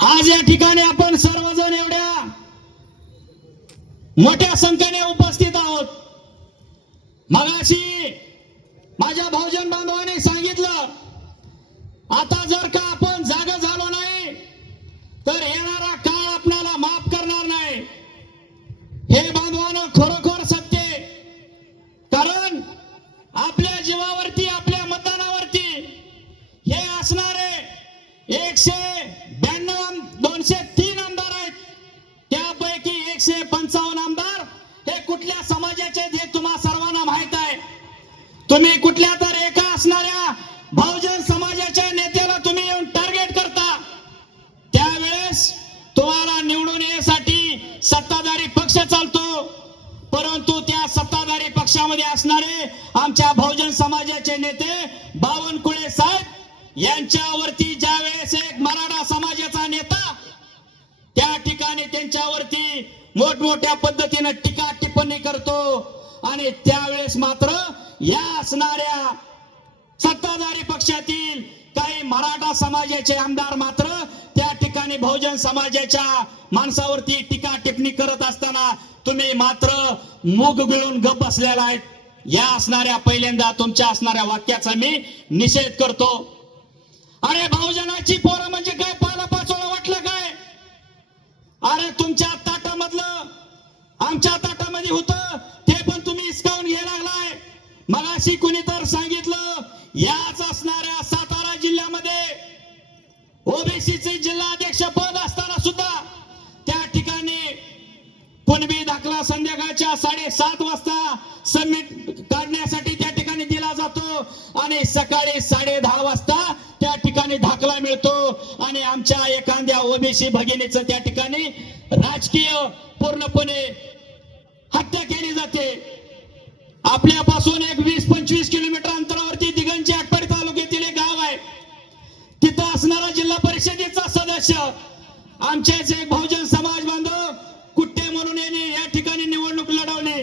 आज या ठिकाणी आपण सर्वजण एवढ्या मोठ्या संख्येने उपस्थित आहोत। मगाशी माझ्या बहुजन बांधवांनी सांगितलं, आता जर का आपण जागा झालो नाही तर येणारा काळ आपल्याला माफ करणार नाही। हे बांधवांनो खरोखर सत्य आहे, कारण आपल्या जीवावरती आपल्या मतदानावरती हे असणारे 192 203 आमदार आहेत, त्यापैकी 155 आमदार हे कुठल्या समाजाचे हे तुम्हा सर्वांना माहित आहे। तुम्ही कुठल्या तर एका असणाऱ्या बहुजन समाजाच्या नेत्याला तुम्ही येऊन टार्गेट करता, त्यावेळेस तुम्हाला निवडून येण्यासाठी सत्ताधारी पक्ष चालतो, परंतु त्या सत्ताधारी पक्षामध्ये असणारे आमच्या बहुजन समाजाचे नेते बावनकुळे साहेब यांच्यावरती ज्या वेळेस एक मराठा समाजाचा नेता त्या ठिकाणी त्यांच्यावरती मोठमोठ्या पद्धतीने टीका टिप्पणी करतो, आणि त्यावेळेस मात्र या असणाऱ्या सत्ताधारी पक्षातील काही मराठा समाजाचे आमदार मात्र त्या ठिकाणी बहुजन समाजाच्या माणसावरती टीका टिप्पणी करत असताना तुम्ही मात्र मूग गिळून गप बसलेला आहेत। या असणाऱ्या पहिल्यांदा तुमच्या असणाऱ्या वाक्याचा मी निषेध करतो। अरे बहुजनाची पोरं म्हणजे काय पाला पाचोळा वाटलं काय? अरे तुमच्या ताटामधलं आमच्या ताटामध्ये होतं ते पण तुम्ही हिसकावून घ्यायला लागलाय। मगाशी कुणी तर सांगितलं, याच असणाऱ्या सातारा जिल्ह्यामध्ये ओबीसीचे जिल्हाध्यक्ष पद असताना सुद्धा त्या ठिकाणी कुणबी दाखला संध्याकाळच्या 7:30 वाजता सबमिट काढण्यासाठी त्या ठिकाणी दिला जातो, आणि सकाळी 10:30 वाजता त्या ठिकाणी दाखला मिळतो, आणि आमच्या एखाद्या ओबीसी भगिनीचं त्या ठिकाणी राजकीय पूर्णपणे हत्या केली जाते। आपल्यापासून एक 20-25 किलोमीटर अंतरावरती दिगंजी आटपाडी तालुक्यातील एक गाव आहे, तिथं असणारा जिल्हा परिषदेचा सदस्य आमचेच एक बहुजन समाज बांधव कुट्टे म्हणून यांनी या ठिकाणी निवडणूक लढवली,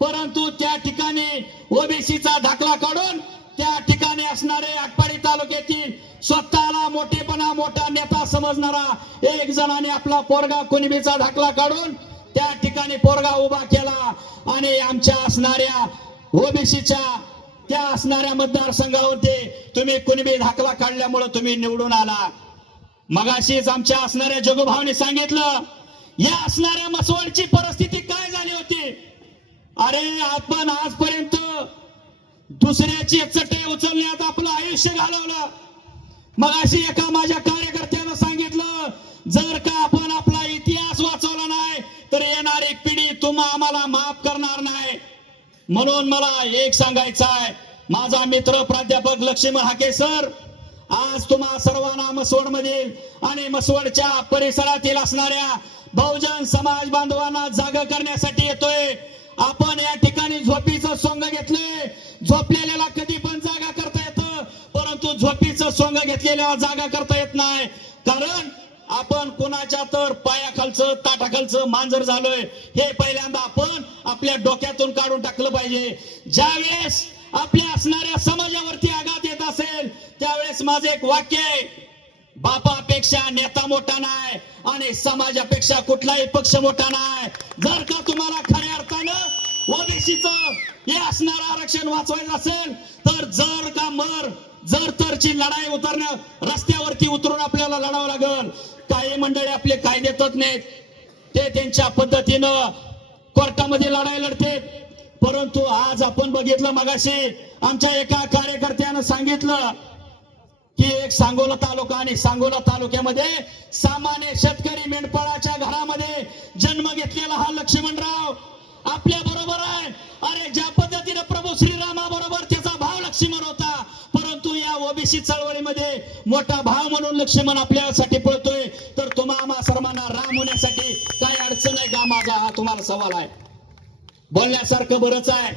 परंतु त्या ठिकाणी ओबीसीचा दाखला काढून त्या ठिकाणी असणारे आटपाडी तालुक्यातील स्वतःला मोठेपणा मोठा नेता समजणारा एक जणाने आपला पोरगा कुणबीचा दाखला काढून त्या ठिकाणी पोरगा उभा केला, आणि आमच्या असणाऱ्या ओबीसीच्या त्या असणाऱ्या मतदारसंघावरती तुम्ही कुणबी दाखला काढल्यामुळे तुम्ही निवडून आला। मगाशीच आमच्या असणाऱ्या जगुभावने सांगितलं, या असणाऱ्या मसवडची परिस्थिती काय झाली होती। अरे आपण आजपर्यंत दुसऱ्याची चटई उचलण्यात आपलं आयुष्य घालवलं। मगाशी एका माझ्या कार्यकर्त्यानं सांगितलं, जर का आपण आपला इतिहास वाचवला नाही तर येणारी पिढी तुम्हा आम्हाला माफ करणार नाही। म्हणून मला एक सांगायचं आहे, माझा मित्र प्राध्यापक लक्ष्मण हाके सर आज तुम्हा सर्वांना मसवड मधील आणि मसवडच्या परिसरातील असणाऱ्या बहुजन समाज बांधवांना जागा करण्यासाठी येतोय। आपण या ठिकाणी झोपीचं सोंग घेतले, झोपलेल्याला कधी पण जागा करता येतं, परंतु झोपीचं सोंग घेतलेल्याला जागा करता येत नाही, कारण आपण कोणाच्या तर पायाखालचं ताटाखालचं मांजर झालोय हे पहिल्यांदा आपण आपल्या डोक्यातून काढून टाकलं पाहिजे। ज्यावेळेस आपल्या असणाऱ्या समाजावरती आघात येत असेल त्यावेळेस माझं एक वाक्य आहे, बापापेक्षा नेता मोठा नाही आणि समाजापेक्षा कुठलाही पक्ष मोठा नाही। जर का तुम्हाला खऱ्या अर्थानं ओबीसीचं हे असणारं आरक्षण वाचवायचं असेल तर जर तरची लढाई उतरणं रस्त्यावरती उतरून आपल्याला लढावं लागेल। काही मंडळी आपले कायदे तज्ञ आहेत, ते त्यांच्या पद्धतीनं कोर्टामध्ये लढाई लढते, परंतु आज आपण बघितलं मगाशी आमच्या एका कार्यकर्त्यानं सांगितलं की एक सांगोला तालुका आणि सांगोला तालुक्यामध्ये सामान्य शेतकरी मेंढपाळाच्या घरामध्ये जन्म घेतलेला हा लक्ष्मणराव आपल्या बरोबर आहे। अरे ज्या पद्धतीने प्रभू श्रीरामाबरोबर त्याचा भाव लक्ष्मण होता, परंतु या ओबीसी चळवळीमध्ये मोठा भाव म्हणून लक्ष्मण आपल्यासाठी पळतोय, तर तुम्हा सर्वांना राम होण्यासाठी काय अडचण आहे का? माझा हा तुम्हाला सवाल आहे। बोलण्यासारखं बरंच आहे,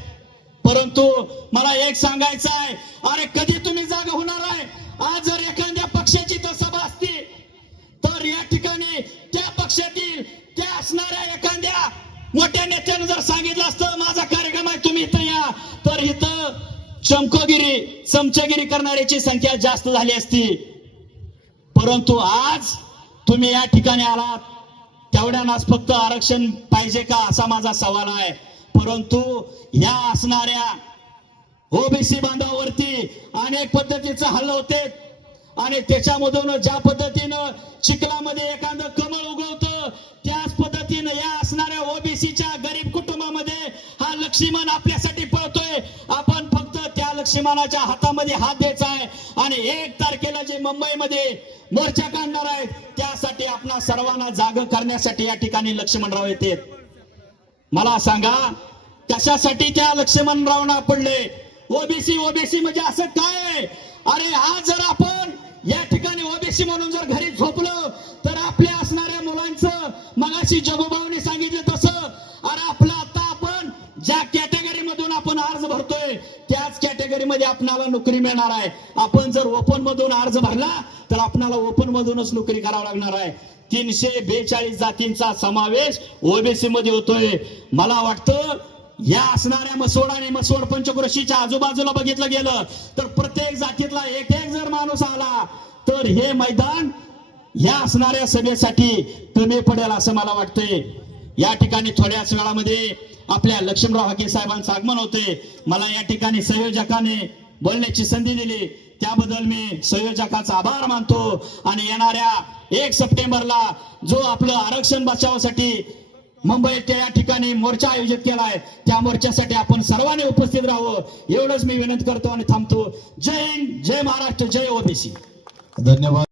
परंतु मला एक सांगायचं आहे, अरे कधी तुम्ही जागा होणार आहे? आज जर एखाद्या पक्षाची तर सभा असती तर या ठिकाणी त्या पक्षातील त्या असणाऱ्या एखाद्या मोठ्या नेत्यानं जर सांगितलं असतं माझा कार्यक्रम आहे तुम्ही इथं या, तर इथं चमचगिरी करणाऱ्याची संख्या जास्त झाली असती। परंतु आज तुम्ही या ठिकाणी आलात तेवढ्यानाच फक्त आरक्षण पाहिजे का असा माझा सवाल आहे. परंतु या असणाऱ्या ओबीसी बांधवावरती अनेक पद्धतीचं हल्ला होते आणि त्याच्यामधून ज्या पद्धतीनं चिखलामध्ये एखादं कमळ उगवतं त्याच पद्धतीनं या असणाऱ्या ओबीसीच्या गरीब कुटुंबामध्ये हा लक्ष्मण आपल्यासाठी पळतोय. आपण फक्त त्या लक्ष्मणाच्या हातामध्ये हात द्यायचा आहे आणि 1 तारखेला जे मुंबईमध्ये मोर्चा काढणार आहेत त्यासाठी आपणा सर्वांना जाग करण्यासाठी या ठिकाणी लक्ष्मणराव येते. मला सांगा कशासाठी त्या लक्ष्मणरावना पडले? ओबीसी ओबीसी म्हणजे असं काय आहे? अरे आज जर आपण या ठिकाणी ओबीसी म्हणून जर घरी झोपलो तर आपल्या असणाऱ्या मुलांचं मगाशी जगोबावने सांगितलं तसं अरे आपलं आता आपण ज्या कॅटेगरी मधून आपण अर्ज भरतोय त्याच कॅटेगरीमध्ये आपल्याला नोकरी मिळणार आहे. आपण जर ओपन मधून अर्ज भरला तर आपल्याला ओपन मधूनच नोकरी करावी लागणार आहे. 342 जातींचा समावेश ओबीसी मध्ये होतोय. मला वाटतं या असणाऱ्या मसवड आणि मसवड पंचक्रोशीच्या आजूबाजूला बघितलं गेलं तर प्रत्येक जातीतला एक जर माणूस आला तर हे मैदान या असणाऱ्या सभेसाठी कमी पडेल असं मला वाटतंय. या ठिकाणी थोड्याच वेळामध्ये आपल्या लक्ष्मणराव हाके साहेबांचं आगमन होते. मला या ठिकाणी संयोजकाने बोलण्याची संधी दिली त्याबद्दल मी संयोजकाचा आभार मानतो. आणि येणाऱ्या 1 सप्टेंबरला जो आपलं आरक्षण बचावासाठी मुंबईत या ठिकाणी मोर्चा आयोजित केलाय त्या मोर्चासाठी आपण सर्वांनी उपस्थित राहावं एवढंच मी विनंती करतो आणि थांबतो. जय हिंद, जय महाराष्ट्र, जय ओबीसी. धन्यवाद.